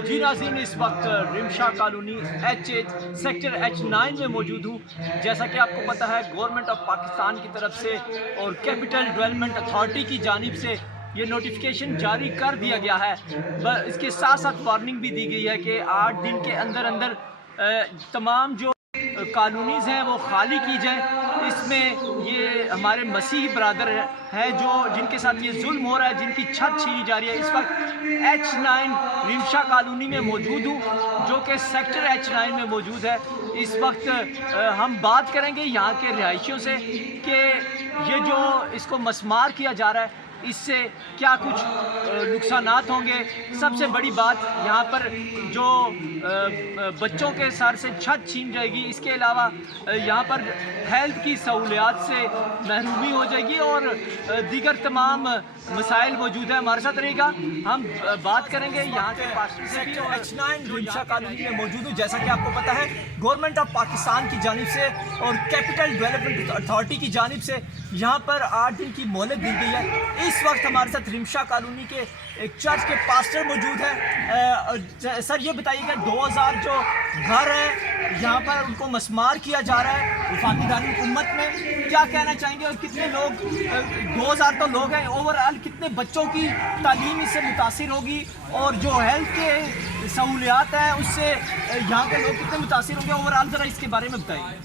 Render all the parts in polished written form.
जी नाज़रीन, इस वक्त Rimsha colony H8 sector H9 में मौजूद हूँ। जैसा कि आपको पता है, गवर्नमेंट ऑफ पाकिस्तान की तरफ से और कैपिटल डेवलपमेंट अथॉरिटी की जानिब से ये नोटिफिकेशन जारी कर दिया गया है। इसके साथ साथ वार्निंग भी दी गई है कि 8 दिन के अंदर अंदर तमाम जो कॉलोनीज़ हैं वो खाली की जाएँ। इसमें ये हमारे मसीही ब्रादर हैं जो जिनके साथ ये जुल्म हो रहा है, जिनकी छत छीनी जा रही है। इस वक्त H9 रिमशा कॉलोनी में मौजूद हूँ, जो कि सेक्टर H9 में मौजूद है। इस वक्त हम बात करेंगे यहाँ के रिहायशियों से कि ये जो इसको मस्मार किया जा रहा है, इससे क्या कुछ नुकसानात होंगे। सबसे बड़ी बात, यहाँ पर जो बच्चों के सर से छत छीन जाएगी, इसके अलावा यहाँ पर हेल्थ की सहूलियात से महरूमी हो जाएगी और दीगर तमाम मसाइल मौजूद है। हमारे साथ रहेगा, हम बात करेंगे यहाँ के पास। सेक्टर H9 रिमशा कॉलोनी में मौजूद हूँ। जैसा कि आपको पता है, गवर्नमेंट ऑफ पाकिस्तान की जानिब से और कैपिटल डेवलपमेंट अथॉरिटी की जानिब से यहाँ पर 8 दिन की मोहलत दी गई है। इस वक्त हमारे साथ रिमशा कॉलोनी के एक चर्च के पास्टर मौजूद हैं। सर, ये बताइएगा, 2000 जो घर है यहाँ पर उनको मस्मार किया जा रहा है वफाकी दारुल हुकूमत में, क्या कहना चाहेंगे? और कितने लोग, 2000 तो लोग हैं, ओवरऑल कितने बच्चों की तालीम इससे मुतासिर होगी और जो हेल्थ के सहूलियात हैं उससे यहाँ के लोग कितने मुतासिर होंगे? ओवरऑल ज़रा इसके बारे में बताइए।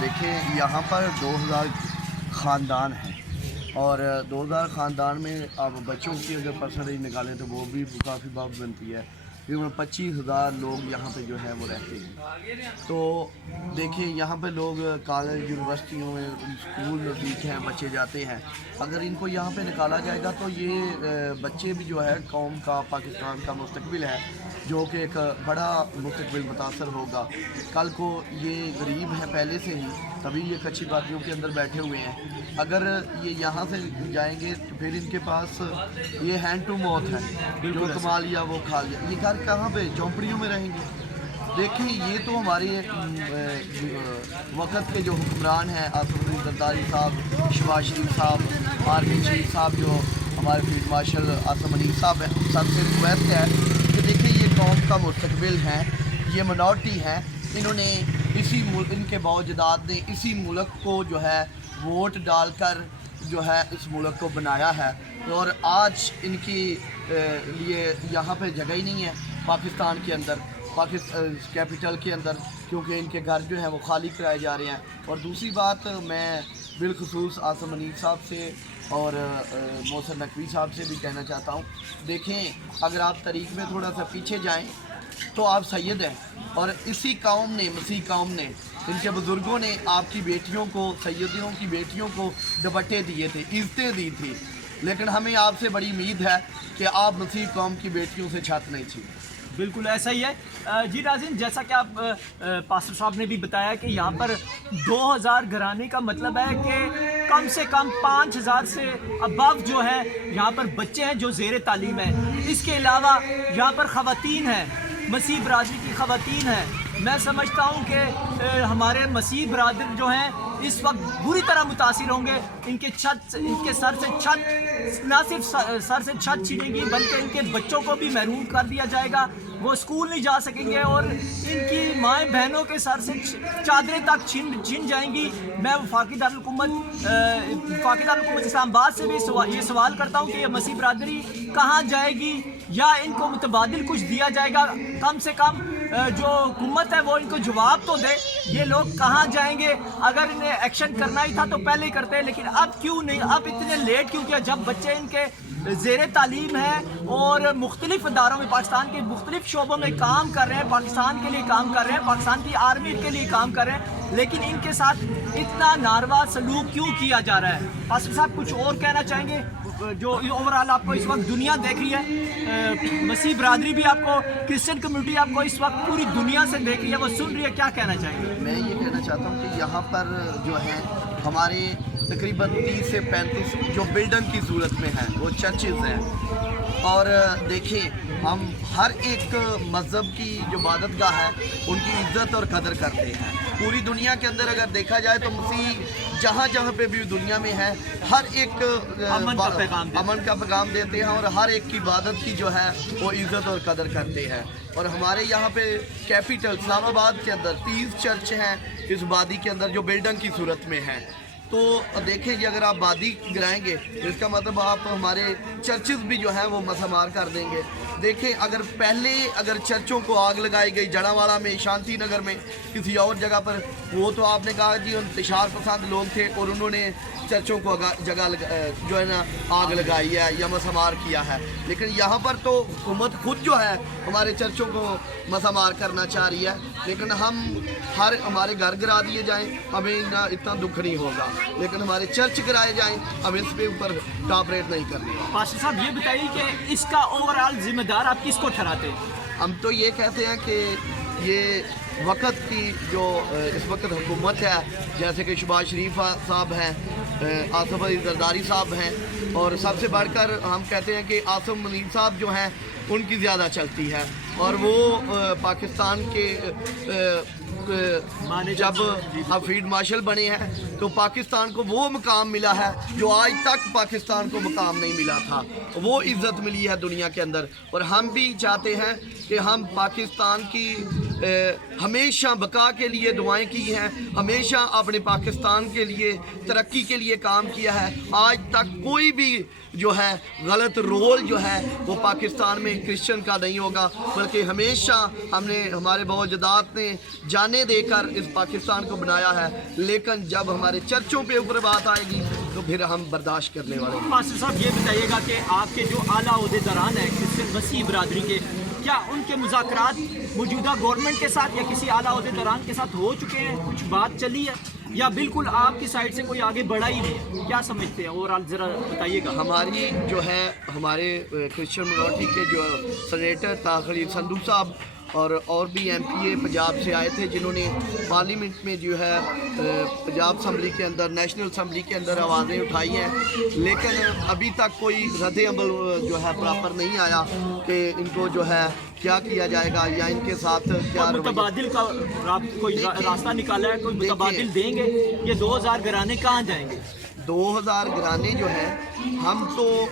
देखिए, यहाँ पर 2000 ख़ानदान हैं और 2000 ख़ानदान में अब बच्चों की अगर परसेंटेज निकालें तो वो भी काफ़ी बात बनती है। तकरीबन 25,000 लोग यहाँ पे जो है वो रहते हैं। तो देखिए, यहाँ पे लोग कॉलेज यूनिवर्सिटियों में स्कूल नज़दीक हैं, बच्चे जाते हैं। अगर इनको यहाँ पे निकाला जाएगा तो ये बच्चे भी जो है कौम का, पाकिस्तान का मुस्तकबिल है, जो कि एक बड़ा मुस्तकबिल मुतासर होगा। कल को ये गरीब हैं पहले से ही, तभी ये कच्ची बातियों के अंदर बैठे हुए हैं। अगर ये यहाँ से जाएंगे तो फिर इनके पास ये हैंड टू माउथ है, जो कमा लिया वो खा लिया। ये घर कहाँ पे, झोंपड़ियों में रहेंगे। देखिए, ये तो हमारे वक़्त के जो हुक्मरान हैं, आसिफ अली जरदारी साहब, शहबाज शरीफ साहब, आर्मी चीफ साहब, जो हमारे फील्ड मार्शल आसम अली साहब हैं, सबसे रिक्वेस्ट है कि देखिए, ये कौम का मुस्तकबिल हैं, ये मिनॉरिटी हैं। इन्होंने इनके बावजदाद ने इसी मुल्क को जो है वोट डालकर जो है इस मुल्क को बनाया है, और आज इनकी लिए यहाँ पे जगह ही नहीं है पाकिस्तान के अंदर, कैपिटल के अंदर, क्योंकि इनके घर जो हैं वो खाली कराए जा रहे हैं। और दूसरी बात, मैं बिलखुसूस आसम अली साहब से और मोहसिन नकवी साहब से भी कहना चाहता हूँ, देखें, अगर आप तारीख में थोड़ा सा पीछे जाएं तो आप सैयद हैं, और इसी कौम ने, मसीह कौम ने, इनके बुज़ुर्गों ने आपकी बेटियों को, सैयदियों की बेटियों को दुपट्टे दिए थे, इज़्ज़तें दी थी। लेकिन हमें आपसे बड़ी उम्मीद है कि आप मसीह कौम की बेटियों से छत नहीं छीनें। बिल्कुल ऐसा ही है। जी नाज़रीन, जैसा कि आप पास्टर साहब ने भी बताया कि यहाँ पर 2000 घराने का मतलब है कि कम से कम 5000 से अबव जो है यहाँ पर बच्चे हैं जो ज़ेर तालीम हैं। इसके अलावा यहाँ पर ख़वातीन हैं, मसीह बरादरी की ख़वातीन हैं। मैं समझता हूँ कि हमारे मसीह बरादर जो हैं इस वक्त बुरी तरह मुतासिर होंगे। इनके सर से छत, ना सिर्फ सर से छत छीनेगी बल्कि इनके बच्चों को भी महरूम कर दिया जाएगा, वो स्कूल नहीं जा सकेंगे, और इनकी माएँ बहनों के सर से चादरें तक छीन जाएंगी। मैं वफाकी दारुल हुकूमत इस्लामाबाद से भी ये सवाल करता हूँ कि ये मसीह बरादरी कहाँ जाएगी, या इनको मुतबादिल कुछ दिया जाएगा? कम से कम जो हुकूमत है वो इनको जवाब तो दे, ये लोग कहाँ जाएंगे? अगर इन्हें एक्शन करना ही था तो पहले ही करते, लेकिन अब क्यों नहीं, अब इतने लेट क्यों किया? जब बच्चे इनके ज़ेर तालीम है और मुख्तलिफ इदारों में, पाकिस्तान के मुख्तलिफ शोबों में काम कर रहे हैं, पाकिस्तान के लिए काम कर रहे हैं, पाकिस्तान की आर्मी के लिए काम कर रहे हैं, लेकिन इनके साथ इतना नारवा सलूक क्यों किया जा रहा है? पास्टर साहब, कुछ और कहना चाहेंगे? जो ओवरऑल आपको इस वक्त दुनिया देख रही है, मसीह बरादरी भी आपको, क्रिश्चियन कम्युनिटी आपको इस वक्त पूरी दुनिया से देख रही है, वो सुन रही है, क्या कहना चाहेंगे? मैं ये कहना चाहता हूँ कि यहाँ पर जो है हमारे तकरीबन 30 से 35 जो बिल्डिंग की सूरत में हैं वो चर्चेज़ हैं। और देखिए, हम हर एक मज़हब की जो इबादतगाह है उनकी इज़्ज़त और कदर करते हैं। पूरी दुनिया के अंदर अगर देखा जाए तो मसीह जहाँ जहाँ पे भी दुनिया में है हर एक अमन का पैगाम देते हैं और हर एक की इबादत की जो है वो इज़्ज़त और कदर करते हैं। और हमारे यहाँ पे कैपिटल इस्लामाबाद के अंदर 30 चर्च हैं इस वादी के अंदर जो बिल्डिंग की सूरत में हैं। तो देखें कि अगर आप वादी गिराएंगे तो इसका मतलब आप हमारे चर्चेस भी जो हैं वो मसमार कर देंगे। देखें अगर चर्चों को आग लगाई गई जड़ावाड़ा में, शांति नगर में, किसी और जगह पर, वो तो आपने कहा जी इंतशार पसंद लोग थे और उन्होंने चर्चों को जो है ना आग लगाई है या मसमार किया है। लेकिन यहाँ पर तो हुकूमत खुद जो है हमारे चर्चों को मसमार करना चाह रही है। लेकिन हमारे घर गिरा दिए जाएं हमें इतना दुख नहीं होगा, लेकिन हमारे चर्च गिराए जाएं हम इस पे ऊपर टॉपरेट नहीं करने। पास्टर साहब ये बताइए कि इसका ओवरऑल जिम्मेदार आप किसको ठहराते हैं? हम तो ये कहते हैं कि ये वक़्त की जो इस वक्त हुकूमत है, जैसे कि शहबाज शरीफ साहब हैं, आसिफ अली जरदारी साहब हैं, और सबसे बढ़कर हम कहते हैं कि आसिम मुनीर साहब जो हैं उनकी ज़्यादा चलती है। और वो पाकिस्तान के जब फील्ड मार्शल बने हैं तो पाकिस्तान को वो मुकाम मिला है जो आज तक पाकिस्तान को मुकाम नहीं मिला था, वो इज़्ज़त मिली है दुनिया के अंदर। और हम भी चाहते हैं कि हम पाकिस्तान की हमेशा बका के लिए दुआएं की हैं, हमेशा अपने पाकिस्तान के लिए तरक्की के लिए काम किया है। आज तक कोई भी जो है गलत रोल जो है वो पाकिस्तान में क्रिश्चियन का नहीं होगा, बल्कि हमेशा हमारे बावजदात ने जाने देकर इस पाकिस्तान को बनाया है। लेकिन जब हमारे चर्चों पे ऊपर बात आएगी तो फिर हम बर्दाश्त करने वाले हैं। पास्टर साहब ये बताइएगा कि आपके जो आला ओहदेदारान हैं क्रिश्चियन मसीह बरादरी के, क्या उनके मुज़ाकरात मौजूदा गवर्नमेंट के साथ या किसी आला ओहदेदारान के साथ हो चुके हैं? कुछ बात चली है या बिल्कुल आपकी साइड से कोई आगे बढ़ा ही नहीं है? क्या समझते हैं ओवरऑल, ज़रा बताइएगा। हमारी जो है हमारे क्रिश्चियन मिनॉरिटी के जो सेनेटर ताखली संधू साहब और भी MPA पंजाब से आए थे, जिन्होंने पार्लियामेंट में जो है पंजाब असम्बली के अंदर, नेशनल असम्बली के अंदर आवाज़ें उठाई हैं। लेकिन अभी तक कोई रद्द अमल जो है प्रॉपर नहीं आया कि इनको जो है क्या किया जाएगा या इनके साथ क्या मुतबादिल का कोई रास्ता निकाला है? कोई मुतबादिल देंगे? ये 2000 घराने कहाँ जाएंगे? 2000 घराने जो है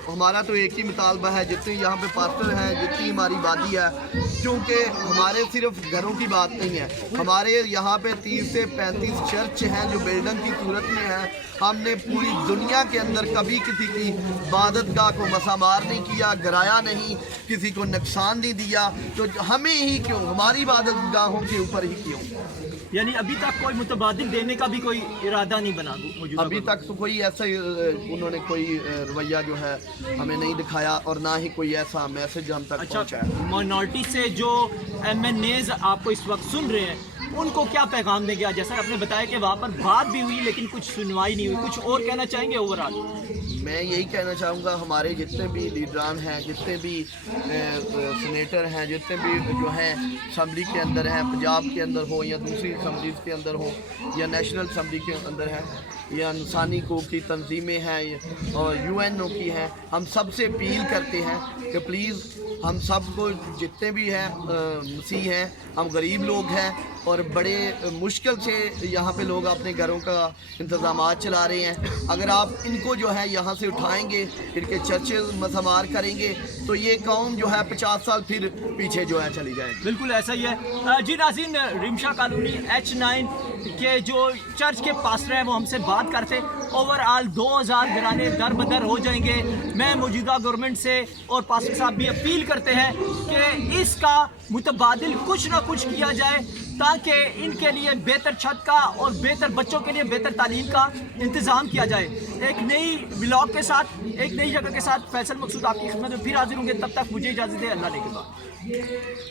हमारा तो एक ही मुतालबा है, जितने यहाँ पे पास्टर हैं, जितनी हमारी आबादी है, क्योंकि हमारे सिर्फ घरों की बात नहीं है, हमारे यहाँ पे 30 से 35 चर्च हैं जो बिल्डिंग की सूरत में हैं। हमने पूरी दुनिया के अंदर कभी किसी की इबादतगाह को मसामार नहीं किया, गिराया नहीं, किसी को नुकसान नहीं दिया, तो हमें ही क्यों, हमारी इबादतगाहों के ऊपर ही क्यों? यानी अभी तक कोई मुतबादिल देने का भी कोई इरादा नहीं बना मौजूदा? अभी तक तो कोई ऐसा उन्होंने कोई रवैया जो है हमें नहीं दिखाया और ना ही कोई ऐसा मैसेज हम तक पहुंचा है। माइनॉरिटी से जो MNAs आपको इस वक्त सुन रहे हैं उनको क्या पैगाम देंगे? जैसा आपने बताया कि वहाँ पर बात भी हुई लेकिन कुछ सुनवाई नहीं हुई, कुछ और कहना चाहेंगे ओवरऑल? मैं यही कहना चाहूँगा, हमारे जितने भी लीडरान हैं, जितने भी सेनेटर हैं, जितने भी जो हैं असम्बली के अंदर हैं, पंजाब के अंदर हो या दूसरी असम्बलीज़ के अंदर हो या नेशनल असम्बली के अंदर है या इंसानी हकूक़ की तंजीमें हैं और UNO की हैं, हम सबसे अपील करते हैं कि प्लीज़ हम सबको जितने भी हैं मसीह हैं, हम गरीब लोग हैं और बड़े मुश्किल से यहाँ पे लोग अपने घरों का इंतज़ामात चला रहे हैं। अगर आप इनको जो है यहाँ से उठाएंगे, इनके चर्चेज मसमार करेंगे तो ये कौम जो है 50 साल फिर पीछे जो है चली जाएगी। बिल्कुल ऐसा ही है जी। नाज़रीन, रिमशा कॉलोनी H9 के जो चर्च के पास्टर हैं वो हमसे बात करते, ओवरऑल 2000 घराने दर बदर हो जाएंगे। मैं मौजूदा गवर्नमेंट से और पास्टर साहब भी अपील करते हैं कि इसका मुतबादिल कुछ ना कुछ किया जाए ताकि इनके लिए बेहतर छत का और बेहतर बच्चों के लिए बेहतर तालीम का इंतज़ाम किया जाए। एक नई ब्लॉग के साथ, एक नई जगह के साथ फैसल मकसूद आपकी खिदमत में फिर हाजिर होंगे। तब तक मुझे इजाज़त दें। अल्लाह ने के बाद।